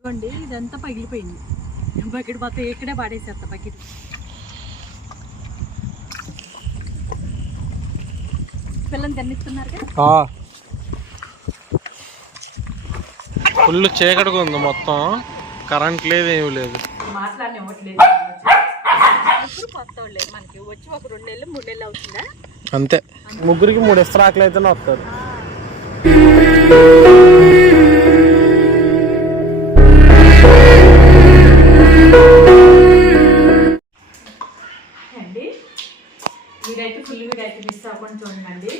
ఇవ్వండి, ఇదంతా పగిలిపోయింది. బకెట్ మొత్తం ఇక్కడే పాడేసేస్తా. బకెట్ పిల్లల్ని తిన్నిస్తున్నారు కదా. ఫుల్ చీకటిగా ఉంది మొత్తం, కరెంట్ లేదు, ఏమి లేదు. మాట్లాడినివ్వట్లేదు. కొత్త వాళ్ళే మనకి వచ్చి ఒక 2 నెలలు 3 నెలలు అవుతుందా అంతే. ముగ్గురికి 3 ఇస్తరాకులు అయితేనే వస్తారు. అండి వీడైతే ఫుల్ వీడియో అయితే మిస్ అవ్వకుండా చూడండి.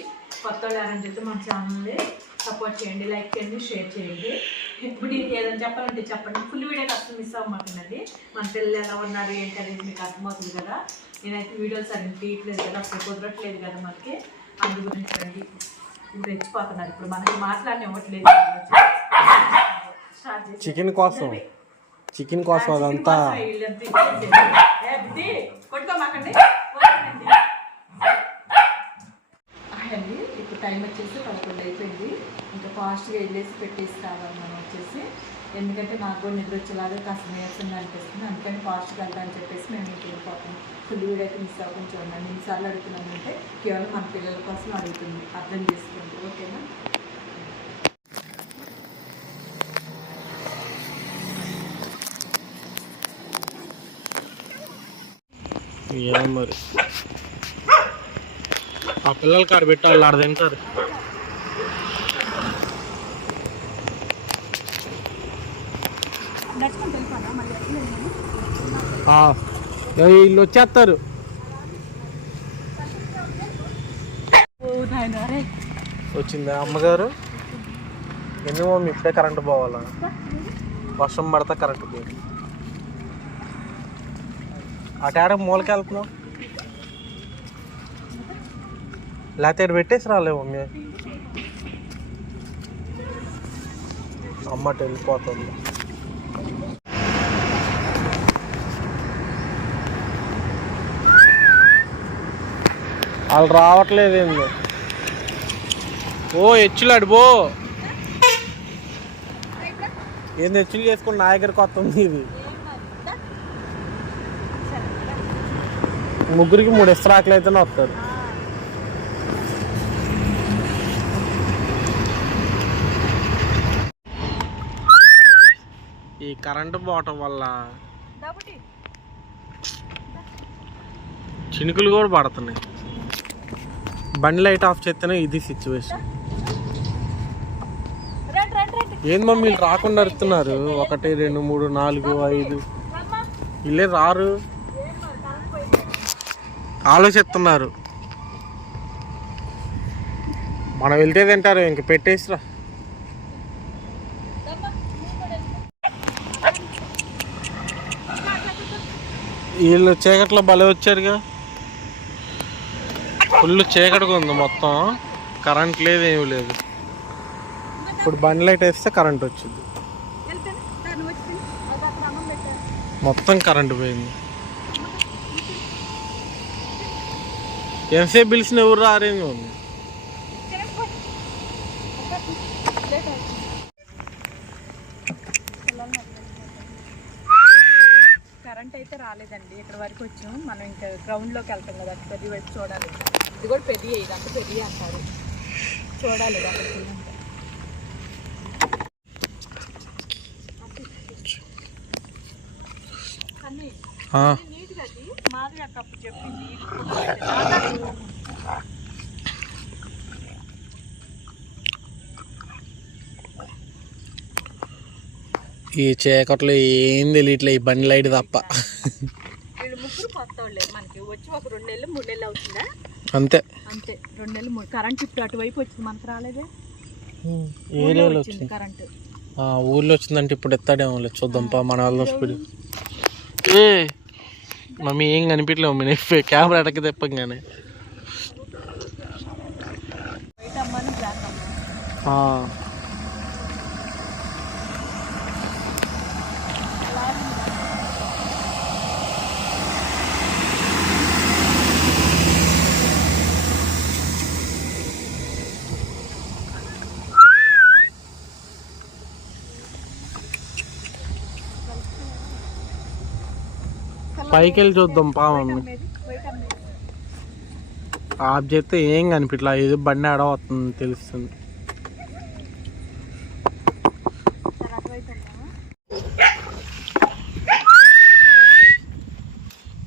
కొత్త వాళ్ళు ఎవరైనా చెప్తే మన ఛానల్ని సపోర్ట్ చేయండి, లైక్ చేయండి, షేర్ చేయండి. ఇప్పుడు ఏదైనా చెప్పాలంటే చెప్పండి. ఫుల్ వీడియో అసలు మిస్ అవ్వమాకండి. మన పిల్లలు ఎలా ఉన్నారు ఏంటి అనేది మీకు అర్థమవుతుంది కదా. నేనైతే వీడియోలు సరిగ్గా తీయట్లేదు కదా, అసలు కుదరట్లేదు కదా మనకి. అందు గురించి రండి. ఇప్పుడు రెచ్చిపోతున్నారు. ఇప్పుడు మనకి మాట్లాడినివ్వట్లేదు. చికెన్ కోసం అదంతా కొట్టుకోమాకండి. అండి ఇప్పుడు టైం వచ్చేసి 11 అయిపోయింది. ఇంకా ఫాస్ట్గా వెళ్ళేసి పెట్టేసి రావాలి మనం వచ్చేసి. ఎందుకంటే నాకు కూడా నిద్ర వచ్చేలాగా కాస్త నీరసంగా అనిపిస్తుంది. అందుకని ఫాస్ట్గా వెళ్తామని చెప్పేసి మేము ఇంటికి వెళ్ళిపోతాం. ఫుల్ వీడియో అయితే మిస్ అవ్వకుండా చూడండి. ఎన్నిసార్లు అడుగుతున్నానంటే కేవలం మన పిల్లల కోసం అడుగుతుంది, అర్థం చేసుకోండి. ఓకేనా. మరి ఆ పిల్లల కారు పెట్టాలి, ఆడ తింటారు. వీళ్ళు వచ్చేస్తారు. వచ్చిందా అమ్మగారు? ఎందుకో ఇప్పుడే కరెంటు పోవాలా? వర్షం పడతా కరెంటు పోయింది. ఆ తేడా మూలకి వెళ్తున్నావు, లేకపోతే ఇక్కడ పెట్టేసి రాలేవు మమ్మీ. అమ్మట వెళ్ళిపోతుంది. వాళ్ళు రావట్లేదు ఏంది. ఓ హెచ్చులాడు బో, ఏంది హెచ్చులు చేసుకుని నా దగ్గరకు వస్తుంది. ఇది ముగ్గురికి 3 ఇస్తరాకులు అయితేనే వస్తారు. ఈ కరెంటు పోవటం వల్ల చినుకులు కూడా పడుతున్నాయి. బండి లైట్ ఆఫ్ చేస్తేనే ఇది సిచ్యువేషన్. ఏంది మమ్మీ వీళ్ళు రాకుండా అరుతున్నారు? 1 2 3 4 5 వీళ్ళే రారు, ఆలోచిస్తున్నారు. మనం వెళ్తే తింటారు, ఇంక పెట్టేసిరా. వీళ్ళు చీకట్లో భలే వచ్చారుగా. ఫుల్ చీకటిగా ఉంది మొత్తం, కరెంట్ లేదు, ఏమి లేదు. ఇప్పుడు బండి లైట్ వేస్తే కరెంట్ వచ్చింది. మొత్తం కరెంట్ పోయింది. ఎంతసేపు పిలిచిన ఎవరు రారేమో. కరెంట్ అయితే రాలేదండి. ఇక్కడ వరకు వచ్చాం. మనం ఇంకా గ్రౌండ్లోకి వెళ్తాం కదా, పెద్ద వైపు చూడాలి. ఇది కూడా పెద్ద, ఇదంతా పెద్ద అంటారు. చూడాలి అక్కడికి. నీట్గా మాది అప్పుడు చెప్పింది. ఈ చీకట్లో ఏం తెలియట్లే, ఈ బండి లైట్ తప్ప. వీళ్ళు ముగ్గురు కొత్త వాళ్ళే మనకి వచ్చి ఒక 2 నెలలు 3 నెలలు అవుతుందా అంతే. 2 నెలలు 3. కరెంట్ ఇప్పుడు అటువైపు వచ్చింది, మనకు రాలేదే. ఏరియాలో వచ్చింది కరెంట్. ఊర్లో వచ్చిందంటే ఇప్పుడు ఎత్తాడేమో, చూద్దాం పా. మన వాళ్ళ స్పీడ్. ఏ మమ్మీ ఏం కనిపించలేవు మమ్మీ, కెమెరా అటకి తెప్పగానే. పైకి వెళ్ళి చూద్దాం పా మమ్మీ. ఆఫ్ చేస్తే ఏం కనిపించలా, ఇది బండి ఆడవస్తుంది తెలుస్తుంది.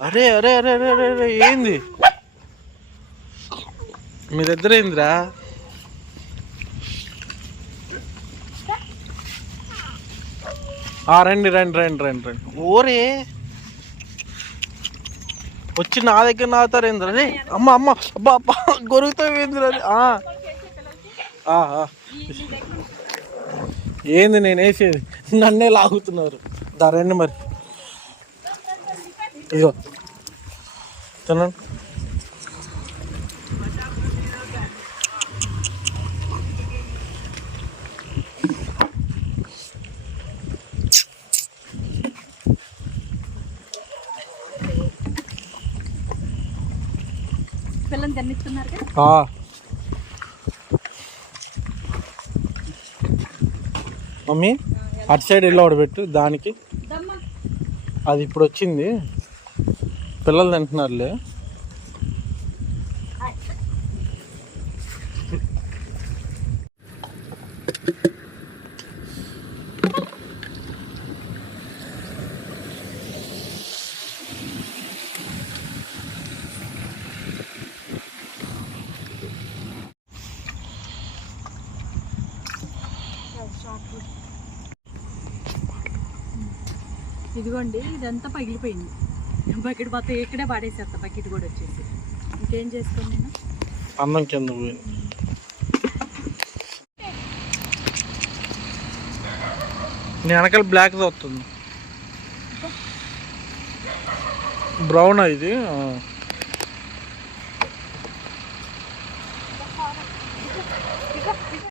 అరే అరే అరే అరే అరే అరే ఏంది మీ దగ్గర ఏందిరా? రండి రండి రండి రండి రండి. ఓరే వచ్చి నా దగ్గర నాగుతారు ఏంద్రా? అరే అమ్మ అమ్మ అబ్బా అబ్బా గొరుగుతావు ఏంద్రా? ఏంది నేను వేసేది, నన్నే లాగుతున్నారు. రండి మరి, ఇదిగో తినండి. పిల్లలు జన్మిస్తున్నారు. మమ్మీ అటు సైడ్ వెళ్ళి ఒకటి పెట్టు దానికి. అది ఇప్పుడు వచ్చింది, పిల్లలు తింటున్నారులే. ఇదిగోండి ఇదంతా పగిలిపోయింది. బకెట్ మొత్తం ఇక్కడే పాడేసేస్తా. బకెట్ కూడా వచ్చేసి ఇంకేం చేసుకోండి. నేను అన్నం కింద పోయింది. నేను వెనకాల బ్లాక్ వస్తుంది, బ్రౌన్ ఇది.